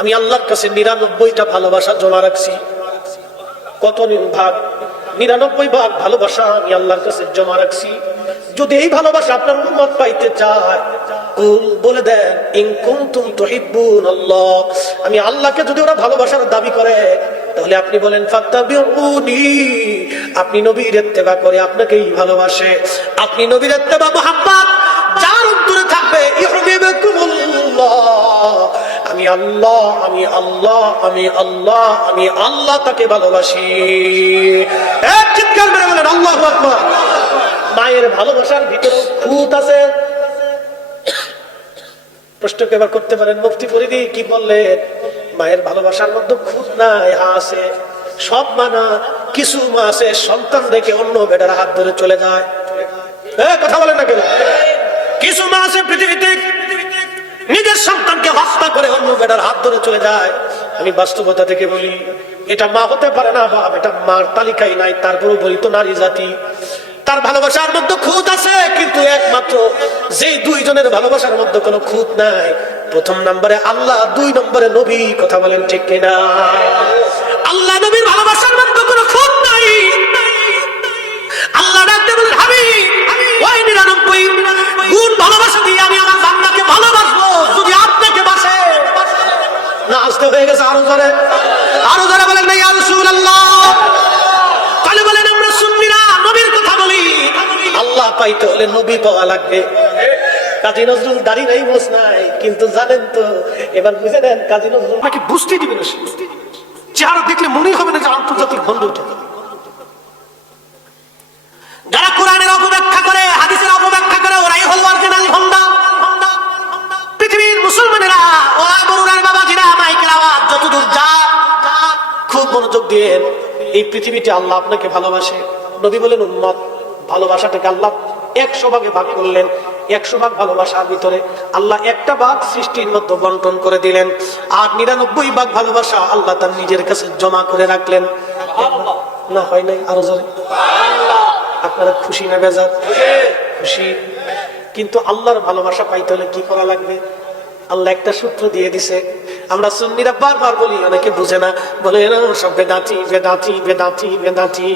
আমি আল্লাহর কাছে 99টা ভালোবাসা জমা রাখছি। কত ভাগ? 99 ভাগ ভালোবাসা আমি আল্লাহর কাছে জমা রাখছি। যদি এই ভালোবাসা আপনার উম্মত পাইতে চায়, বলে দেন ইন কুনতুম তুহিব্বুনাল্লাহ, আমি আল্লাহকে যদি ওরা ভালোবাসার দাবি করে, তাহলে আপনি বলেন ফাত্তাবিউনি, আপনি নবীর ইত্তেবা করে আপনাকেই ভালোবাসে। আপনি নবীর ইত্তেবা মুহাব্বত যার অন্তরে থাকবে, ইউহিব্বুকুমুল্লাহ, আমি আল্লাহ, আমি আল্লাহ, আমি আল্লাহ, আমি আল্লাহ তাকে ভালোবাসি। এক চিৎকার মেরে বলেন আল্লাহু আকবার। মায়ের ভালোবাসার ভিতরে খুঁত আছে। প্রশ্ন এবার করতে পারেন মুফতি ফরিদি কি বললেন? মায়ের ভালোবাসার মধ্যে খুঁত নাই, আছে। সব মানা, কিছু মা আছে সন্তান রেখে অন্য বেটার হাত ধরে চলে যায়। কথা বলেন না কেন? কিছু মা আছে পৃথিবীতে নিজের সন্তানকে হত্যা করে অন্য বেটার হাত ধরে চলে যায়। আমি বাস্তবতা থেকে বলি, এটা মা হতে পারে না, বাপ, এটা মার তালিকায় নাই। তারপরও বলি তো নারী জাতি, তার ভালোবাসার মধ্যে খুঁত আছে। কিন্তু একমাত্র যে দুইজনের ভালোবাসার মধ্যে কোনো খুঁত নাই, প্রথম নম্বরে আল্লাহ, 2 নম্বরে নবী। কথা বলেন ঠিক কিনা? আল্লাহ নবীর ভালোবাসার মধ্যে কোনো খুঁত নাই। আল্লাহ ডাকতে বলেন হাবিব, ওই 99 গুণ ভালোবাসা দিয়ে আমি আমার বান্দাকে ভালোবাসবো যদি আপনাকে বাসে। না আসতে হয়ে গেছে, আরো জোরে, আরো জোরে বলেন না ইয়া রাসূলুল্লাহ। তাহলে বলেন আমরা সুন্নিরা নবীর কথা বলি, আল্লাহ পাইতে হলে নবী পাওয়া লাগবে। কাজী নজরুল দাড়ি নাই, মোছ নাই, কিন্তু জানেন তো, এবার বুঝে নেন, কাজী নজরুল নাকি বুঝতে দিবে না। চেহারা দেখলে মনে হবে না যে আন্তর্জাতিক বন্ধ উঠে। যারা কোরআনের অপব্যাখ্যা করে, হাদিসের অপব্যাখ্যা করে, ওরাই হল অরিজিনাল হোন্ডা। পৃথিবীর মুসলমানেরা, ওরা বরুণার বাবাজিরা, মাইকের আওয়াজ যতদূর যায়, খুব মনোযোগ দিয়ে, এই পৃথিবীতে আল্লাহ আপনাকে ভালোবাসে। নবী বলেন উম্মত, ভালোবাসাটাকে আল্লাহ 100 ভাগে ভাগ করলেন। 100 ভাগ ভালোবাসার ভিতরে আল্লাহ 1টা ভাগ সৃষ্টির মধ্যে বন্টন করে দিলেন, আর 99 ভাগ ভালোবাসা আল্লাহ তার নিজের কাছে জমা করে রাখলেন। না হয় নাই? আরো জোরে। আপনারা খুশি না বেজার? খুশি। কিন্তু আল্লাহর ভালোবাসা পাইতে হলে কি করা লাগবে? আল্লাহ একটা সূত্র দিয়ে দিছে। আমরা সুন্নিরা বারবার বলি, অনেকে বুঝে না, বলে না সব বেদাতি বেদাতি বেদাতি বেদাতি।